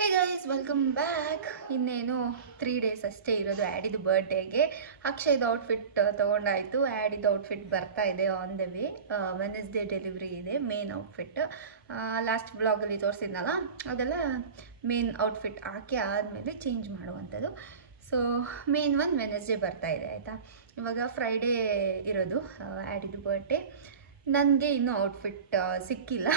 Hey guys, welcome back. ಇನ್ನೇನು 3 days ಅಷ್ಟೇ ಇರೋದು ಆ್ಯಡಿದು ಬರ್ಡೇಗೆ. ಅಕ್ಷಯ್ದು ಔಟ್ಫಿಟ್ ತೊಗೊಂಡಾಯಿತು. ಆ್ಯಡಿದು ಔಟ್ಫಿಟ್ ಬರ್ತಾ ಇದೆ on the way. Wednesday delivery ಇದೆ ಮೇನ್ ಔಟ್ಫಿಟ್. ಲಾಸ್ಟ್ ಬ್ಲಾಗಲ್ಲಿ ತೋರಿಸಿದ್ನಲ್ಲ, ಅದೆಲ್ಲ ಮೇನ್ ಔಟ್ಫಿಟ್ ಹಾಕಿ ಆದಮೇಲೆ ಚೇಂಜ್ ಮಾಡುವಂಥದ್ದು. ಸೊ ಮೇನ್ ಒನ್ ವೆನ್ಸ್ಡೇ ಬರ್ತಾ ಇದೆ, ಆಯಿತಾ. ಇವಾಗ ಫ್ರೈಡೇ ಇರೋದು ಆ್ಯಡಿದು ಬರ್ಡೇ. ನನಗೆ ಇನ್ನೂ ಔಟ್ಫಿಟ್ ಸಿಕ್ಕಿಲ್ಲ.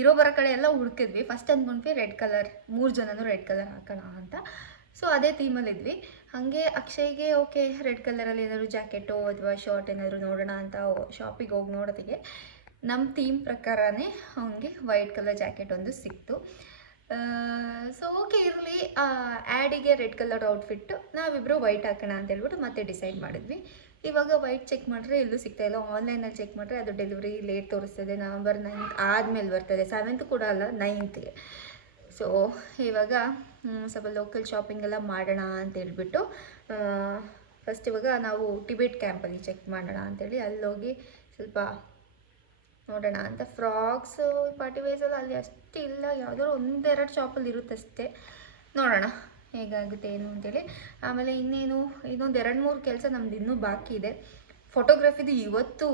ಇರೋ ಬರೋ ಕಡೆ ಎಲ್ಲ ಹುಡುಕಿದ್ವಿ. ಫಸ್ಟ್ ಅಂದ್ಕೊಂಡ್ವಿ ರೆಡ್ ಕಲರ್, 3 ಜನನೂ ರೆಡ್ ಕಲರ್ ಹಾಕೋಣ ಅಂತ. ಸೊ ಅದೇ ಥೀಮಲ್ಲಿದ್ವಿ. ಹಾಗೆ ಅಕ್ಷಯ್ಗೆ ಓಕೆ ರೆಡ್ ಕಲರಲ್ಲಿ ಏನಾದರೂ ಜಾಕೆಟು ಅಥವಾ ಶಾರ್ಟ್ ಏನಾದರೂ ನೋಡೋಣ ಅಂತ ಶಾಪಿಗೆ ಹೋಗಿ ನೋಡೋದಿಗೆ ನಮ್ಮ ಥೀಮ್ ಪ್ರಕಾರನೇ ಅವನಿಗೆ ವೈಟ್ ಕಲರ್ ಜಾಕೆಟ್ ಒಂದು ಸಿಕ್ತು. ಸೊ ಓಕೆ ಇರಲಿ, ಆ್ಯಡಿಗೆ ರೆಡ್ ಕಲರ್ ಔಟ್ಫಿಟ್ಟು, ನಾವಿಬ್ಬರು ವೈಟ್ ಹಾಕೋಣ ಅಂತ ಹೇಳ್ಬಿಟ್ಟು ಮತ್ತೆ ಡಿಸೈಡ್ ಮಾಡಿದ್ವಿ. ಇವಾಗ ವೈಟ್ ಚೆಕ್ ಮಾಡಿದ್ರೆ ಎಲ್ಲೂ ಸಿಗ್ತಾಯಿಲ್ಲ. ಆನ್ಲೈನಲ್ಲಿ ಚೆಕ್ ಮಾಡಿದ್ರೆ ಅದು ಡೆಲಿವರಿ ಲೇಟ್ ತೋರಿಸ್ತದೆ. ನವಂಬರ್ 9th ಆದಮೇಲೆ ಬರ್ತದೆ, 7th ಕೂಡ ಅಲ್ಲ, 9th. ಸೊ ಇವಾಗ ಸ್ವಲ್ಪ ಲೋಕಲ್ ಶಾಪಿಂಗ್ ಎಲ್ಲ ಮಾಡೋಣ ಅಂತೇಳ್ಬಿಟ್ಟು ಫಸ್ಟ್ ಇವಾಗ ನಾವು ಟಿಬೇಟ್ ಕ್ಯಾಂಪಲ್ಲಿ ಚೆಕ್ ಮಾಡೋಣ ಅಂಥೇಳಿ ಅಲ್ಲೋಗಿ ಸ್ವಲ್ಪ ನೋಡೋಣ ಅಂತ. ಫ್ರಾಕ್ಸು ಪಾರ್ಟಿ ವೇರ್ಸೆಲ್ಲ ಅಲ್ಲಿ ಅಷ್ಟು ಇಲ್ಲ, ಯಾವುದಾದ್ರು 1-2 ಶಾಪಲ್ಲಿ ಇರುತ್ತಷ್ಟೇ. ನೋಡೋಣ ಹೇಗಾಗುತ್ತೆ ಏನು ಅಂತೇಳಿ. ಆಮೇಲೆ ಇನ್ನೇನು ಇನ್ನೊಂದು 2-3 ಕೆಲಸ ನಮ್ದು ಇನ್ನೂ ಬಾಕಿ ಇದೆ. ಫೋಟೋಗ್ರಫಿದು ಇವತ್ತು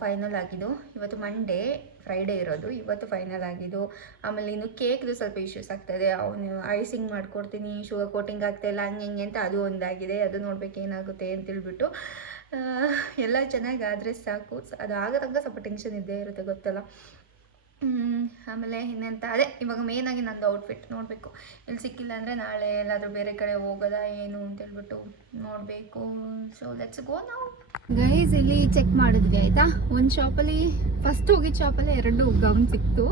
ಫೈನಲ್ ಆಗಿದ್ದು. ಇವತ್ತು ಮಂಡೇ, ಫ್ರೈಡೇ ಇರೋದು, ಇವತ್ತು ಫೈನಲ್ ಆಗಿದ್ದು. ಆಮೇಲೆ ಇನ್ನು ಕೇಕ್ದು ಸ್ವಲ್ಪ ಇಶ್ಯೂಸ್ ಆಗ್ತಾಯಿದೆ. ಅವನು ಐಸಿಂಗ್ ಮಾಡಿಕೊಡ್ತೀನಿ, ಶುಗರ್ ಕೋಟಿಂಗ್ ಆಗ್ತಾಯಿಲ್ಲ, ಹಂಗೆ ಹಿಂಗೆ ಅಂತ ಅದು ಒಂದಾಗಿದೆ. ಅದು ನೋಡ್ಬೇಕು ಏನಾಗುತ್ತೆ ಅಂತೇಳ್ಬಿಟ್ಟು. ಎಲ್ಲ ಚೆನ್ನಾಗಾದರೆ ಸಾಕು. ಅದು ಆಗೋ ತನಕ ಸ್ವಲ್ಪ ಟೆನ್ಷನ್ ಇದ್ದೇ ಇರುತ್ತೆ, ಗೊತ್ತಲ್ಲ. ಆಮೇಲೆ ಇನ್ನೆಂತ ಅದೇ ಇವಾಗ ಮೇಯ್ನಾಗಿ ನಂದು ಔಟ್ಫಿಟ್ ನೋಡಬೇಕು. ಇಲ್ಲಿ ಸಿಕ್ಕಿಲ್ಲ ಅಂದರೆ ನಾಳೆ ಎಲ್ಲಾದರೂ ಬೇರೆ ಕಡೆ ಹೋಗೋದಾ ಏನು ಅಂತೇಳ್ಬಿಟ್ಟು ನೋಡಬೇಕು. ಸೊ ಲೆಟ್ಸ್ ಗೋ ನಾವು. ಗೈಸ್, ಇಲ್ಲಿ ಚೆಕ್ ಮಾಡಿದ್ವಿ, ಆಯಿತಾ. ಒಂದು ಶಾಪಲ್ಲಿ ಫಸ್ಟ್ ಹೋಗಿದ್ದ ಶಾಪಲ್ಲಿ 2 ಗೌನ್ ಸಿಕ್ತು.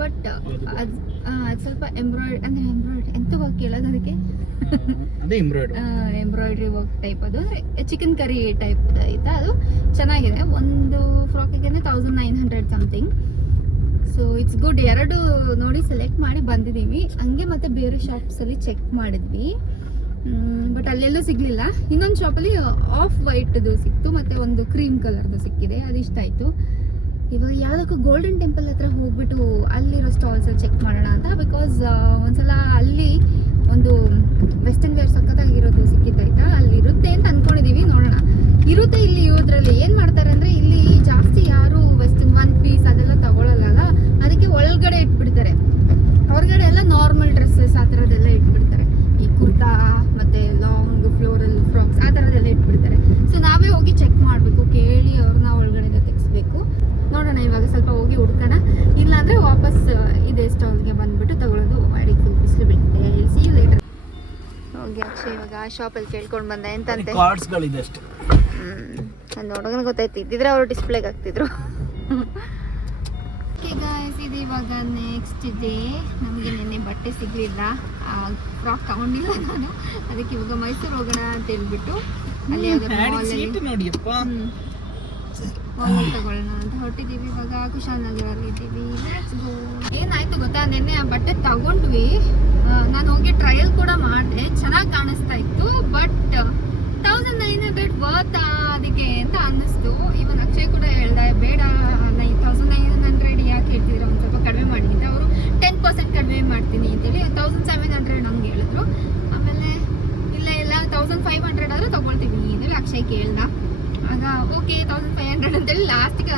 ಬಟ್ ಅದು ಸ್ವಲ್ಪ ಎಂಬ್ರಾಯ್ಡ್ರಿ ಎಂತ ವರ್ಕ್ ಕೇಳೋದು ಅದಕ್ಕೆ, ಎಂಬ್ರಾಯ್ಡ್ರಿ ವರ್ಕ್ ಟೈಪ್. ಅದು ಚಿಕನ್ ಕರಿ ಟೈಪ್ ಆಯಿತಾ. ಅದು ಚೆನ್ನಾಗಿದೆ. ಒಂದು ಫ್ರಾಕಿಗೆ 1900 ಸಮಥಿಂಗ್. So it's good. 2 ನೋಡಿ ಸೆಲೆಕ್ಟ್ ಮಾಡಿ ಬಂದಿದ್ದೀವಿ. ಹಂಗೆ ಮತ್ತೆ ಬೇರೆ ಶಾಪ್ಸಲ್ಲಿ ಚೆಕ್ ಮಾಡಿದ್ವಿ, ಬಟ್ ಅಲ್ಲೆಲ್ಲೂ ಸಿಗಲಿಲ್ಲ. ಇನ್ನೊಂದು ಶಾಪಲ್ಲಿ ಆಫ್ ವೈಟ್ದು ಸಿಕ್ತು, ಮತ್ತು ಒಂದು ಕ್ರೀಮ್ ಕಲರ್ದು ಸಿಕ್ಕಿದೆ, ಅದು ಇಷ್ಟ ಆಯಿತು. ಇವಾಗ ಯಾವುದಕ್ಕೂ ಗೋಲ್ಡನ್ ಟೆಂಪಲ್ ಹತ್ರ ಹೋಗ್ಬಿಟ್ಟು ಅಲ್ಲಿರೋ ಸ್ಟಾಲ್ಸಲ್ಲಿ ಚೆಕ್ ಮಾಡೋಣ ಅಂತ. ಬಿಕಾಸ್ ಒಂದ್ಸಲ ಅಲ್ಲಿ ಒಂದು ವೆಸ್ಟರ್ನ್ ವೇರ್ ಸಖತ್ತಾಗಿರೋದು ಸಿಕ್ಕಿದ್ದಾಯ್ತಾ, ಅಲ್ಲಿರುತ್ತೆ ಅಂತ ಅಂದ್ಕೊಂಡಿದ್ದೀವಿ. ನೋಡೋಣ ಇರುತ್ತೆ ಇಲ್ಲಿ. ಇವ್ರಲ್ಲಿ ಏನು ಮಾಡ್ತಾರೆ ಅಂದರೆ, ಇಲ್ಲಿ ಜಾಸ್ತಿ ಯಾರು ವೆಸ್ಟರ್ನ್ 1 ಪೀಸ್ ಅದೆಲ್ಲ ತಗೊಳ್ಳಲ್ಲ, ಅದಕ್ಕೆ ಒಳಗಡೆ ಇಟ್ಬಿಡ್ತಾರೆ. ಹೊರಗಡೆ ಎಲ್ಲ ನಾರ್ಮಲ್ ಡ್ರೆಸ್ಸಸ್ ಆ ಥರದ್ದೆಲ್ಲ ಇಟ್ಬಿಡ್ತಾರೆ. ಈ ಕುರ್ತಾ ಮತ್ತು ಲಾಂಗ್ ಫ್ಲೋರಲ್ ಫ್ರಾಕ್ಸ್ ಆ ಥರದ್ದೆಲ್ಲ ಇಟ್ಬಿಡ್ತಾರೆ. ಸೊ ನಾವೇ ಹೋಗಿ ಚೆಕ್ ಮಾಡಬೇಕು, ಕೇಳಿ ಅವ್ರನ್ನ ಒಳಗಡೆ ತೆಗಿಸ್ಬೇಕು. ನೋಡೋಣ ಇವಾಗ ಸ್ವಲ್ಪ ಹೋಗಿ ಹುಡ್ಕೋಣ. ಇಲ್ಲಾಂದರೆ ವಾಪಸ್ ಇದೇ ಸ್ಟಾಲ್ಗೆ ಬಂದುಬಿಟ್ಟು ತಗೊಳ್ಳೋದು. ಅಡಿಗೆ ಬಿಸಿಲು ಬೀಳ್ತಿದೆ. See you later. ಹೋಗಿ ಅಕ್ಷಯ್ ಇವಾಗ ಆ ಶಾಪಲ್ಲಿ ಕೇಳ್ಕೊಂಡು ಬಂದೆ ಎಂತಂತೆ. ಅದು ನೋಡೋಣ ಗೊತ್ತಾಯ್ತು, ಇದ್ದಿದ್ರೆ ಅವರು ಡಿಸ್ಪ್ಲೇಗೆ ಹಾಕ್ತಿದ್ರು. ಓಕೆ ಗಾಯ್ಸ್, ಇದು ಇವಾಗ ನೆಕ್ಸ್ಟ್ ಡೇ. ನಮಗೆ ನಿನ್ನೆ ಬಟ್ಟೆ ಸಿಗಲಿಲ್ಲ, ಫ್ರಾಕ್ ತಗೊಂಡಿಲ್ಲ ನಾನು. ಅದಕ್ಕೆ ಇವಾಗ ಮೈಸೂರು ಹೋಗೋಣ ಅಂತ ಹೇಳ್ಬಿಟ್ಟು ಅಲ್ಲಿ ಮಾಲಲ್ಲಿ ತಗೊಳ್ಳೋಣ ಅಂತ ಹೊರಟಿದ್ದೀವಿ. ಇವಾಗ ಕುಶಾಲನಗರಲ್ಲಿ ಇದ್ದೀವಿ. ಏನಾಯ್ತು ಗೊತ್ತಾ, ನಿನ್ನೆ ಆ ಬಟ್ಟೆ ತಗೊಂಡ್ವಿ. ನಾನು ಹೋಗಿ ಟ್ರಯಲ್ ಕೂಡ ಮಾಡಿದೆ, ಚೆನ್ನಾಗಿ ಕಾಣಿಸ್ತಾ ಇತ್ತು. ಬಟ್ 1900 ವರ್ತ್ ಅದಕ್ಕೆ ಅಂತ ಅನ್ನಿಸ್ತು. ಇವನ್ ಅಕ್ಷಯ್ ಕೂಡ ಹೇಳ್ದೆ, ಬೇಡ 1900 ಯಾಕೆ ಹೇಳ್ತಿದ್ರೆ, ಒಂದು ಸ್ವಲ್ಪ ಕಡಿಮೆ ಮಾಡಿದ್ದೆ. ಅವರು 10% ಕಡಿಮೆ ಮಾಡ್ತೀನಿ ಅಂತೇಳಿ 1700 ನಮ್ಗೆ ಹೇಳಿದ್ರು. ಆಮೇಲೆ ಇಲ್ಲ 1500 ಆದರೂ ತೊಗೊಳ್ತೀವಿ ಅಂತೇಳಿ ಅಕ್ಷಯ್ ಕೇಳ್ದ. ಆಗ ಓಕೆ 1500 ಅಂತೇಳಿ ಲಾಸ್ಟಿಗೆ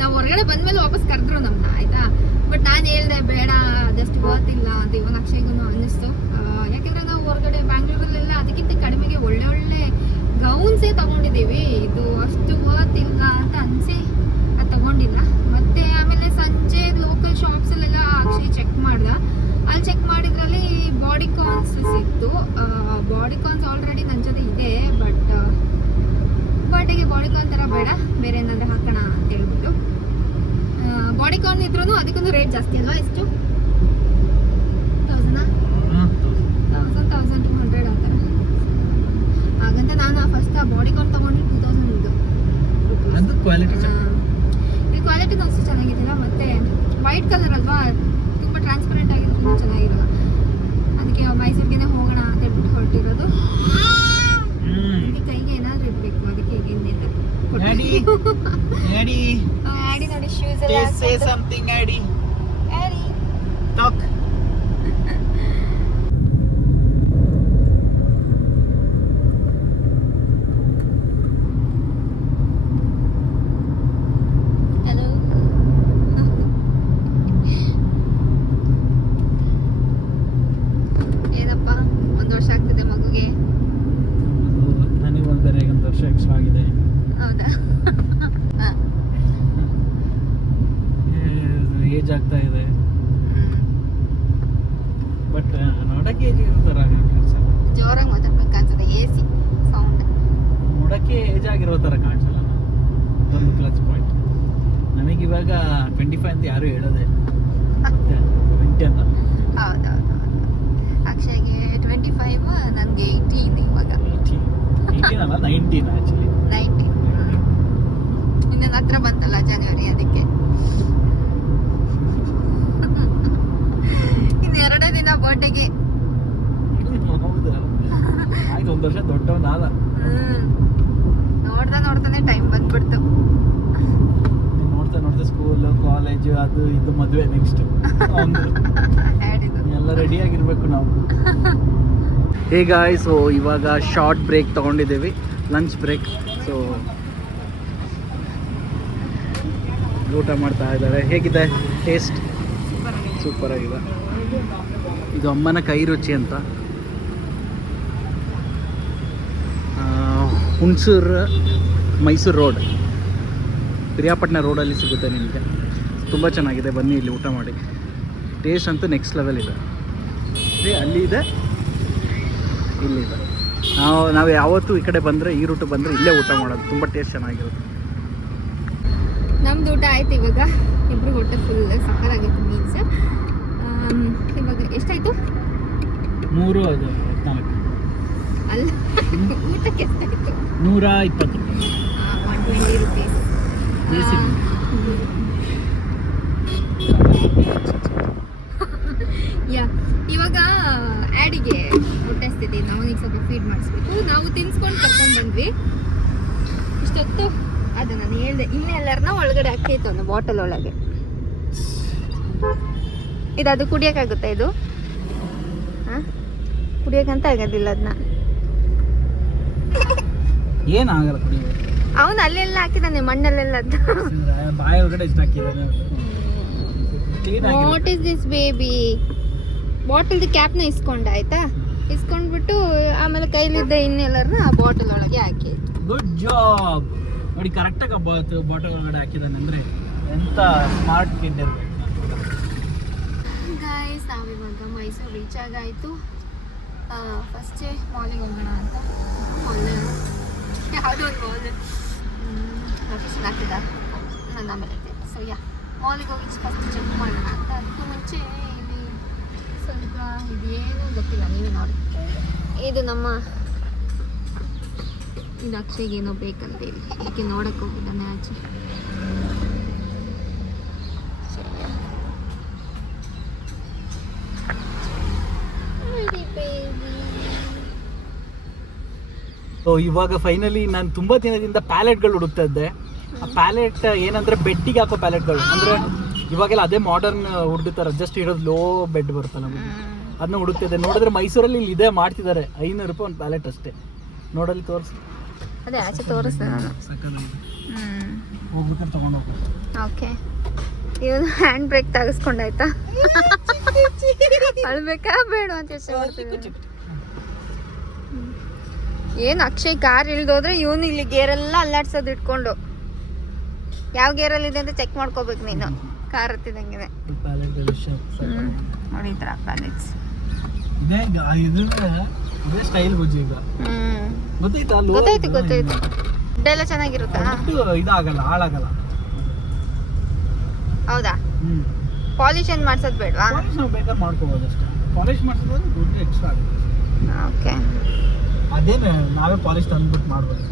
ನಾವು ಹೊರಗಡೆ ಬಂದಮೇಲೆ ವಾಪಸ್ ಕರೆದ್ರು ನಮ್ಮನ್ನ, ಆಯಿತಾ. ಬಟ್ ನಾನು ಹೇಳ್ದೆ ಬೇಡ, ಅದಷ್ಟು ವರ್ತ್ ಇಲ್ಲ ಅಂತ. ಇವನ್ ಅಕ್ಷಯ್ಗೂ ಅನ್ನಿಸ್ತು. ಯಾಕೆಂದರೆ ನಾವು ಹೊರಗಡೆ ಬ್ಯಾಂಗ್ಳೂರಲ್ಲೆಲ್ಲ ಅದಕ್ಕಿಂತ ಕಡಿಮೆಗೆ ಒಳ್ಳೆ ಗೌನ್ಸೇ ತೊಗೊಂಡಿದ್ದೀವಿ. ಇದು ಅಷ್ಟು ವರ್ತ್ ಇಲ್ಲ ಅಂತ ಅನಿಸಿ ಅದು ತೊಗೊಂಡಿಲ್ಲ. ಮತ್ತು ಆಮೇಲೆ ಸಂಜೆ ಲೋಕಲ್ ಶಾಪ್ಸಲ್ಲೆಲ್ಲ ಅಕ್ಷಯ್ ಚೆಕ್ ಮಾಡ್ದ. ಅಲ್ಲಿ ಚೆಕ್ ಮಾಡಿದ್ರಲ್ಲಿ ಬಾಡಿಕಾನ್ಸ್ ಸಿಕ್ತು. ಬಾಡಿಕಾನ್ಸ್ ಆಲ್ರೆಡಿ ನನ್ನ ಜೊತೆ ಇದೆ, ಬಟ್ ಬರ್ಡೇಗೆ ಬಾಡಿಕಾನ್ ಥರ ಬೇಡ, ಬೇರೆ ಏನಾದರೂ ಹಾಕೋಣ ಅಂತ ಹೇಳ್ಬಿಟ್ಟು. ಬಾಡಿಕಾನ್ ಇದ್ರೂ ಅದಕ್ಕೊಂದು ರೇಟ್ ಜಾಸ್ತಿ ಅಲ್ವಾ? ಎಷ್ಟು 1200 ಆ ಥರ. ಹಾಗಂತ ನಾನು ಫಸ್ಟ್ ಆ ಬಾಡಿಕಾನ್ ತೊಗೊಂಡು 2000 ಇದು. ಈ ಕ್ವಾಲಿಟಿನೂ ಅಷ್ಟು ಚೆನ್ನಾಗಿದೆಯಲ್ಲ. ಮತ್ತು ವೈಟ್ ಕಲರ್ ಅಲ್ವಾ, ತುಂಬ ಟ್ರಾನ್ಸ್ಪರೆಂಟ್ ಆಗಿರೋದ್ರಿಂದ ಚೆನ್ನಾಗಿರಲ್ಲ. ಅದಕ್ಕೆ ಮೈಸೂರಿಗೇನೆ ಹೋಗೋಣ ಅಂತ ಹೇಳ್ಬಿಟ್ಟು ಹೊರಟಿರೋದು. ಕೈಗೆ ಏನಾದರೂ ಇರಬೇಕು, ಅದಕ್ಕೆ ಹೀಗೆ ಆಡಿ ನೋಡಿ ಶೂಸ್ ಎಲ್ಲ ಬಟ್ ನೋಡಕ್ಕೆ ಏಜ್ ಇರ್ತಾರ ಕಾಣಿಸಲ್ಲ. ಜೋರಾಗಿ ಮಾತಾಡ್ಬೇಕು ಅನ್ಸುತ್ತೆ, AC ಸೌಂಡ್. ನೋಡಕ್ಕೆ ಏಜ್ ಆಗಿರೋ ಥರ ಕಾಣಿಸಲ್ಲ. ಅದೊಂದು ಪ್ಲಸ್ ಪಾಯಿಂಟ್. ನಮಗೆ ಇವಾಗ 25 ಅಂತ ಯಾರು ಹೇಳೋದೇ, ಮತ್ತೆ 20 ಅಂತ. ಹೌದೌದು. ಅಕ್ಷಯ್ಗೆ 25, ನನಗೆ 18 ಇವಾಗ. 18 ಅಲ್ಲ 19 ಆ್ಯಕ್ಚುಲಿ. 19. ಇನ್ನೊಂದು ಹತ್ರ ಬಂತಲ್ಲ ಜನವರಿ, ಅದಕ್ಕೆ. ಇನ್ನು 2 ದಿನ ಬರ್ಡೇಗೆ. ಹೌದಾ, ಆಯ್ತು, 1 ವರ್ಷ ದೊಡ್ಡವನಾದ. ನೋಡ್ತಾನೆ ಟೈಮ್ ಬಂದ್ಬಿಡ್ತು. ನೋಡ್ತಾ ಸ್ಕೂಲು, ಕಾಲೇಜು, ಅದು ಇದು, ಮದುವೆ ನೆಕ್ಸ್ಟ್ ಎಲ್ಲ ರೆಡಿ ಆಗಿರ್ಬೇಕು ನಾವು. ಈಗ ಸೊ ಇವಾಗ ಶಾರ್ಟ್ ಬ್ರೇಕ್ ತಗೊಂಡಿದ್ದೀವಿ, ಲಂಚ್ ಬ್ರೇಕ್. ಸೊ ಊಟ ಮಾಡ್ತಾ ಇದ್ದಾರೆ. ಹೇಗಿದೆ ಟೇಸ್ಟ್? ಸೂಪರ್ ಆಗಿದೆ. ಇದು ಅಮ್ಮನ ಕೈ ರುಚಿ ಅಂತ. ಹುಣಸೂರು ಮೈಸೂರು ರೋಡ್, ಪಿರಿಯಾಪಟ್ಟಣ ರೋಡಲ್ಲಿ ಸಿಗುತ್ತೆ ನಿಮಗೆ. ತುಂಬ ಚೆನ್ನಾಗಿದೆ, ಬನ್ನಿ ಇಲ್ಲಿ ಊಟ ಮಾಡಿ. ಟೇಸ್ಟ್ ಅಂತೂ ನೆಕ್ಸ್ಟ್ ಲೆವೆಲ್ ಇದೆ. ಅಲ್ಲಿ ಇದೆ, ಇಲ್ಲಿದೆ. ನಾವು ಯಾವತ್ತೂ ಈ ಕಡೆ ಬಂದರೆ, ಈ ರೂಟ್ ಬಂದರೆ ಇಲ್ಲೇ ಊಟ ಮಾಡೋದು. ತುಂಬ ಟೇಸ್ಟ್ ಚೆನ್ನಾಗಿರುತ್ತೆ. ನಮ್ದು ಊಟ ಆಯ್ತು ಇವಾಗ. ಇಬ್ರು ಹೊಟ್ಟೆ ಫುಲ್ ಸಕ್ಕರಾಗಿತ್ತು. ಮೀನ್ಸ್ ಇವಾಗ ಎಷ್ಟಾಯಿತು? 3:14 ಅಲ್ಲ, ಊಟಕ್ಕೆ ಎಷ್ಟಾಯಿತು? 120. 120 ರುಪೀಸ್. ಯಾ, ಇವಾಗ ಆ್ಯಡಿಗೆ ಹೊಟ್ಟೆ ಹಸ್ತಿದೆ. ನಾವು ಸ್ವಲ್ಪ ಫೀಡ್ ಮಾಡಿಸ್ಬೇಕು. ನಾವು ತಿನ್ಸ್ಕೊಂಡು ಕರ್ಕೊಂಡು ಬಂದ್ವಿ ಇಷ್ಟೊತ್ತು. ಅದು ನಾನು ಹೇಳಿದೆ, ಇನ್ನೆಲ್ಲರನ್ನ ಒಳಗಡೆ ಹಾಕಿತ್ತು ಒಂದು ಬಾಟಲ್ ಒಳಗೆ. ಇದು ಕುಡಿಯೋಕ್ಕಾಗುತ್ತೆ? ಇದು ಹಾಂ, ಕುಡಿಯೋಕ್ಕಂತ ಆಗೋದಿಲ್ಲ ಅದನ್ನ. ಏನಾಗಲ್ಲ ಕುಡಿಯೋದು. ಅವನು ಅಲ್ಲೆಲ್ಲ ಹಾಕಿದ್ದಾನೆ, ಮಣ್ಣಲ್ಲೆಲ್ಲ. ಬಾಯಿ ಒಳಗಡೆ ಇಷ್ಟ ಹಾಕಿದ್ದಾನೆ. What is this baby? ಬಾಟಲ್ದು ಕ್ಯಾಪ್ನ ಇಸ್ಕೊಂಡ, ಆಯ್ತಾ? ಇಸ್ಕೊಂಡ್ಬಿಟ್ಟು ಆಮೇಲೆ ಕೈಲಿದ್ದ ಇನ್ನೆಲ್ಲರನ್ನ ಆ ಬಾಟಲ್ ಒಳಗೆ ಹಾಕಿ. Good job. ನೋಡಿ, ಕರೆಕ್ಟಾಗಿ ಬಾಟಲ್ ಒಳಗಡೆ ಹಾಕಿದ್ದಾನೆ ಅಂದರೆ ಎಂಥ ಸ್ಮಾರ್ಟ್ ಕಿಡ್ ಇರಬೇಕು. ಗಾಯ್ಸ್, ನಾವಿವಾಗ ಮೈಸೂರು ರೀಚ್ ಆಗಾಯಿತು. ಫಸ್ಟೇ ಮಾಲಿಗೆ ಹೋಗೋಣ ಅಂತ. ಮಾಲ್ ಯಾವುದೋ ಒಂದು ಮಾಲ್ ಲೊಕೇಶನ್ ಹಾಕಿದ, ನಾನು ಆಮೇಲೆ ಇದೆ. ಸೊ ಮಾಲಿಗೆ ಹೋಗಿ ಫಸ್ಟ್ ಚೆಕ್ ಮಾಡೋಣ ಅಂತ. ಅದಕ್ಕೂ ಮುಂಚೆ ಇಲ್ಲಿ ಸ್ವಲ್ಪ ಇದೇನು ಗೊತ್ತಿಲ್ಲ, ನೀವೇ ನೋಡಿ. ಇದು ನಮ್ಮ ಇದು ಅಕ್ಷಯ್ಗೆ ಏನೋ ಬೇಕಂತೇಳಿ ಅದಕ್ಕೆ ನೋಡಕ್ಕೆ ಹೋಗಿದ್ದಾನೆ ಆಚೆ. ಸೊ ಇವಾಗ ಫೈನಲಿ ನಾನು ತುಂಬ ದಿನದಿಂದ ಪ್ಯಾಲೆಟ್ಗಳು ಹುಡುಕ್ತಾ ಇದ್ದೆ. ಆ ಪ್ಯಾಲೆಟ್ ಏನಂದರೆ ಬೆಡ್ಡಿಗೆ ಹಾಕೋ ಪ್ಯಾಲೆಟ್ಗಳು. ಅಂದರೆ ಇವಾಗೆಲ್ಲ ಅದೇ ಮಾಡರ್ನ್ ಹುಡುಕ್ತಾರೆ, ಜಸ್ಟ್ ಇರೋದು ಲೋ ಬೆಡ್ ಬರುತ್ತಲ್ಲ, ಅದನ್ನ ಹುಡುಕ್ತಿದ್ದೆ. ನೋಡಿದ್ರೆ ಮೈಸೂರಲ್ಲಿ ಇಲ್ಲಿ ಇದೇ ಮಾಡ್ತಿದ್ದಾರೆ. 500 ರೂಪಾಯಿ ಒಂದು ಪ್ಯಾಲೆಟ್ ಅಷ್ಟೇ. ನೋಡಲ್ಲಿ ತೋರಿಸಿ. ಅದೇ ಆಚೆ ತೋರಿಸ್ದೆ ನಾನು. ಹೋಗ್ಬೇಕಾದ್ರೆ ತೊಗೊಂಡು ಹೋಗ್ಬೇಕು. ಓಕೆ, ಇವನು ಹ್ಯಾಂಡ್ ಬ್ರೇಕ್ ತೆಗೆಸ್ಕೊಂಡಾಯ್ತಾ? ಅಳ್ಬೇಕಾ ಬೇಡ ಅಂತ ಯೋಚನೆ ಮಾಡ್ತಿದ್ದೆ. ಏನು ಅಕ್ಷಯ್ ಕಾರ್ ಇಳ್ದೋದ್ರೆ ಇವನು ಇಲ್ಲಿ ಗೇರೆಲ್ಲ ಅಲ್ಲಾಡ್ಸೋದು ಇಟ್ಕೊಂಡು. ಯಾವ ಗೇರಲ್ಲಿದೆ ಅಂತ ಚೆಕ್ ಮಾಡ್ಕೋಬೇಕು ನೀನು, ಕಾರ್ ಹತ್ತಿದಂಗೆ. ನೋಡಿ ಈ ಥರ ಪ್ಯಾಲೆಟ್ಸ್ ಸ್ಟೈಲ್ ಗೊಜ್ಜು ಈಗ ಗೊತ್ತಾಯ್ತಾ? ಗೊತ್ತಾಯ್ತು. ಇದೆಲ್ಲ ಚೆನ್ನಾಗಿರುತ್ತಾ? ಇದಾಗಲ್ಲ, ಹಾಳಾಗಲ್ಲ. ಹೌದಾ? ಪಾಲಿಶ್ ಏನು ಮಾಡ್ಸೋದು ಬೇಡವಾ? ನಾವು ಬೇಕಾದ್ರೆ ಮಾಡ್ಕೋಬೋದು ಅಷ್ಟೇ. ಪಾಲಿಶ್ ಮಾಡಿಸೋದು ದುಡ್ಡು ಎಕ್ಸ್ಟ್ರಾ ಆಗುತ್ತೆ. ಓಕೆ, ಅದೇನು ನಾವೇ ಪಾಲಿಶ್ ತಂದ್ಬಿಟ್ಟು ಮಾಡ್ಬೋದು.